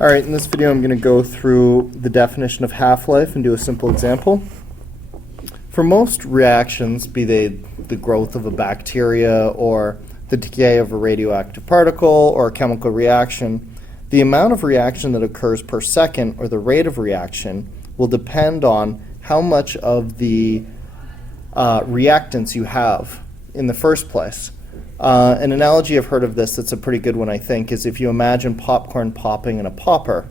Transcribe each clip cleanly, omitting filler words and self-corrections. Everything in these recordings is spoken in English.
Alright, in this video I'm going to go through the definition of half-life and do a simple example. For most reactions, be they the growth of a bacteria or the decay of a radioactive particle or a chemical reaction, the amount of reaction that occurs per second or the rate of reaction will depend on how much of the reactants you have in the first place. An analogy I've heard of this that's a pretty good one, I think, is if you imagine popcorn popping in a popper.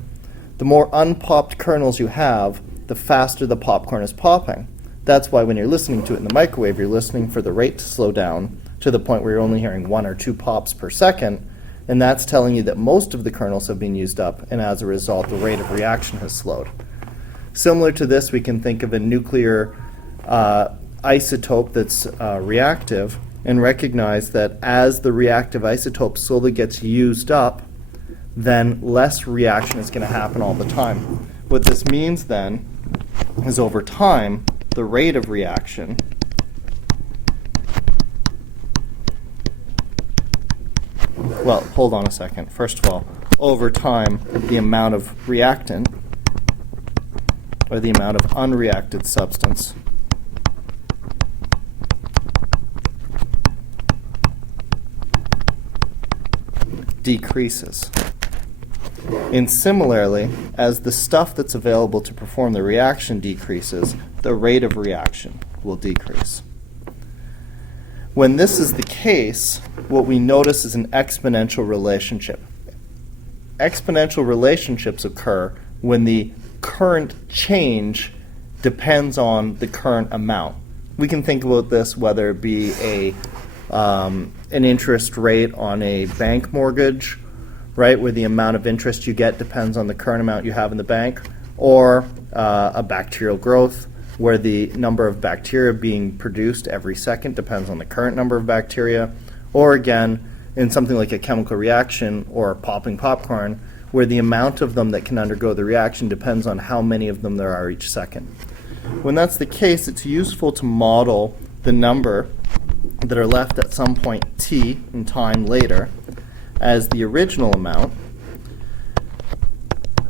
The more unpopped kernels you have, the faster the popcorn is popping. That's why when you're listening to it in the microwave, you're listening for the rate to slow down to the point where you're only hearing 1 or 2 pops per second, and that's telling you that most of the kernels have been used up, and as a result, the rate of reaction has slowed. Similar to this, we can think of a nuclear isotope that's reactive, and recognize that as the reactive isotope slowly gets used up, then less reaction is going to happen all the time. What this means then is over time, the rate of reaction well, hold on a second. First of all, over time, the amount of reactant or the amount of unreacted substance decreases. And similarly, as the stuff that's available to perform the reaction decreases, the rate of reaction will decrease. When this is the case, what we notice is an exponential relationship. Exponential relationships occur when the current change depends on the current amount. We can think about this whether it be an interest rate on a bank mortgage, right, where the amount of interest you get depends on the current amount you have in the bank, or a bacterial growth, where the number of bacteria being produced every second depends on the current number of bacteria, or again, in something like a chemical reaction or popping popcorn, where the amount of them that can undergo the reaction depends on how many of them there are each second. When that's the case, it's useful to model the number that are left at some point t in time later as the original amount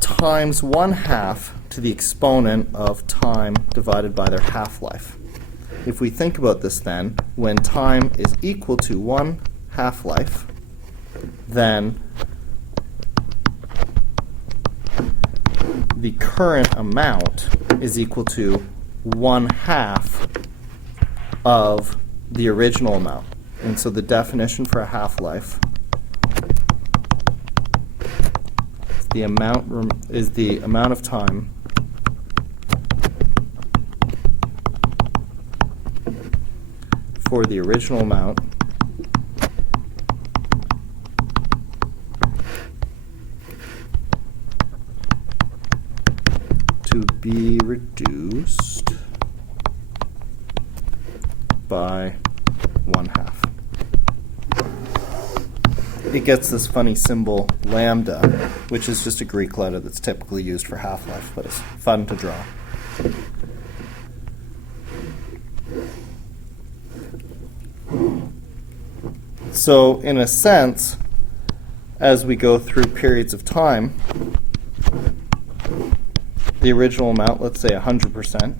times 1/2 to the exponent of time divided by their half-life. If we think about this then, when time is equal to 1 half-life, then the current amount is equal to 1/2 of the original amount. And so the definition for a half-life is the amount of time for the original amount to be reduced by 1/2. It gets this funny symbol lambda, which is just a Greek letter that's typically used for half-life, but it's fun to draw. So in a sense, as we go through periods of time, the original amount, let's say 100%,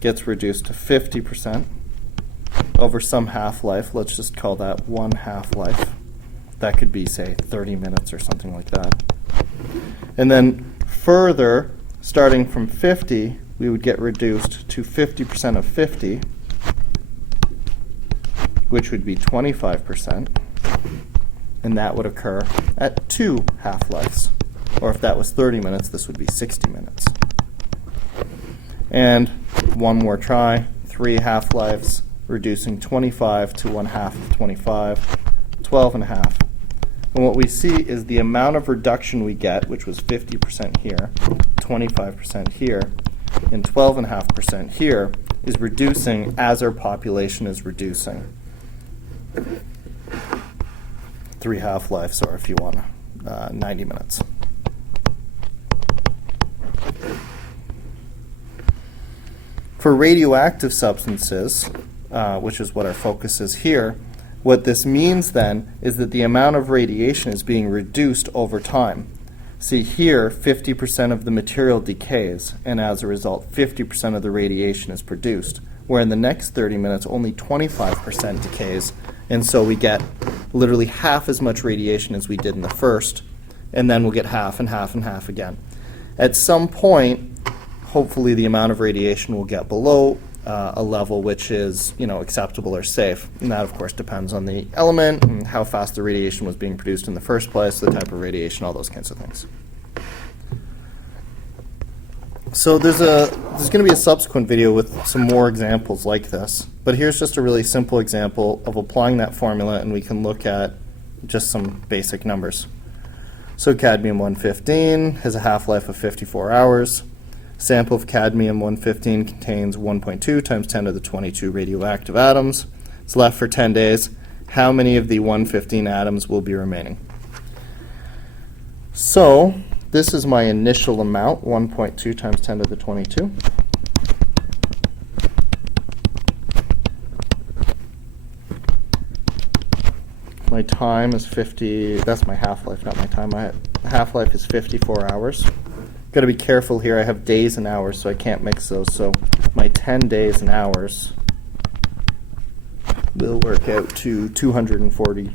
gets reduced to 50% over some half-life. Let's just call that 1 half-life. That could be, say, 30 minutes or something like that. And then further, starting from 50, we would get reduced to 50% of 50, which would be 25%, and that would occur at 2 half-lives. Or if that was 30 minutes, this would be 60 minutes. And one more try, 3 half-lives, reducing 25 to 1/2 of 25, 12.5. And what we see is the amount of reduction we get, which was 50% here, 25% here, and 12.5% here, is reducing as our population is reducing. 3 half-lives, or if you want, 90 minutes. For radioactive substances, which is what our focus is here, what this means then is that the amount of radiation is being reduced over time. See here, 50% of the material decays, and as a result, 50% of the radiation is produced, where in the next 30 minutes, only 25% decays, and so we get literally half as much radiation as we did in the first, and then we'll get half and half and half again. At some point, hopefully the amount of radiation will get below a level which is, acceptable or safe. And that, of course, depends on the element and how fast the radiation was being produced in the first place, the type of radiation, all those kinds of things. So there's going to be a subsequent video with some more examples like this. But here's just a really simple example of applying that formula, and we can look at just some basic numbers. So cadmium-115 has a half-life of 54 hours. Sample of cadmium-115 contains 1.2 times 10 to the 22 radioactive atoms. It's left for 10 days. How many of the 115 atoms will be remaining? So this is my initial amount, 1.2 times 10 to the 22. My time is 50, that's my half-life, not my time. My half-life is 54 hours. Got to be careful here, I have days and hours, so I can't mix those. So my 10 days and hours will work out to 240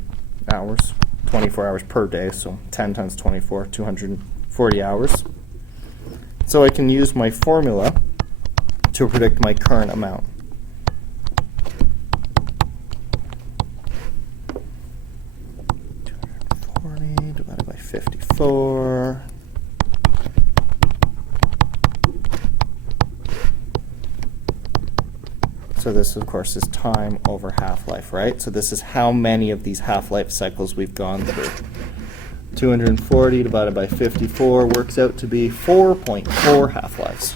hours, 24 hours per day, so 10 times 24, 240 hours. So I can use my formula to predict my current amount. Divided by 54. So this, of course, is time over half-life, right? So this is how many of these half-life cycles we've gone through. 240 divided by 54 works out to be 4.4 half-lives.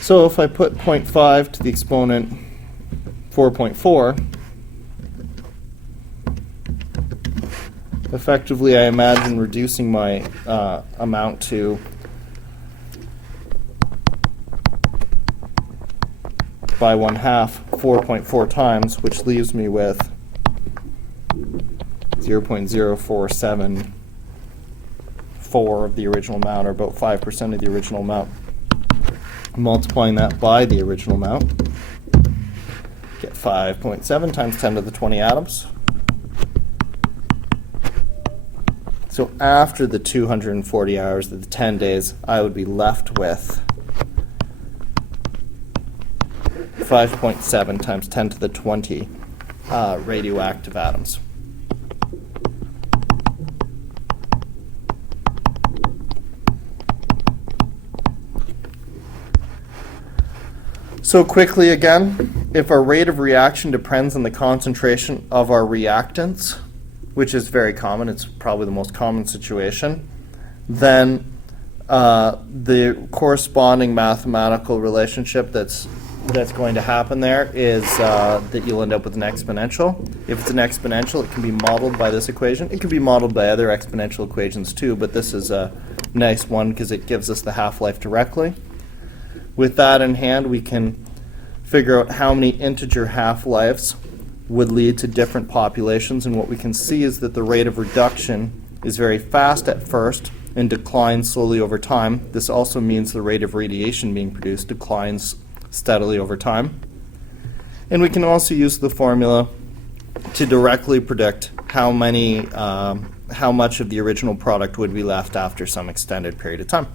So if I put 0.5 to the exponent 4.4, effectively I imagine reducing my amount to by 1/2, 4.4 times, which leaves me with 0.0474 of the original amount, or about 5% of the original amount. Multiplying that by the original amount, get 5.7 times 10 to the 20 atoms. So after the 240 hours of the 10 days, I would be left with 5.7 times 10 to the 20 radioactive atoms. So quickly again, if our rate of reaction depends on the concentration of our reactants, which is very common, it's probably the most common situation, then the corresponding mathematical relationship that's going to happen there is that you'll end up with an exponential. If it's an exponential, it can be modeled by this equation. It can be modeled by other exponential equations too, but this is a nice one because it gives us the half-life directly. With that in hand, we can figure out how many integer half-lives would lead to different populations, and what we can see is that the rate of reduction is very fast at first and declines slowly over time. This also means the rate of radiation being produced declines steadily over time. And we can also use the formula to directly predict how much of the original product would be left after some extended period of time.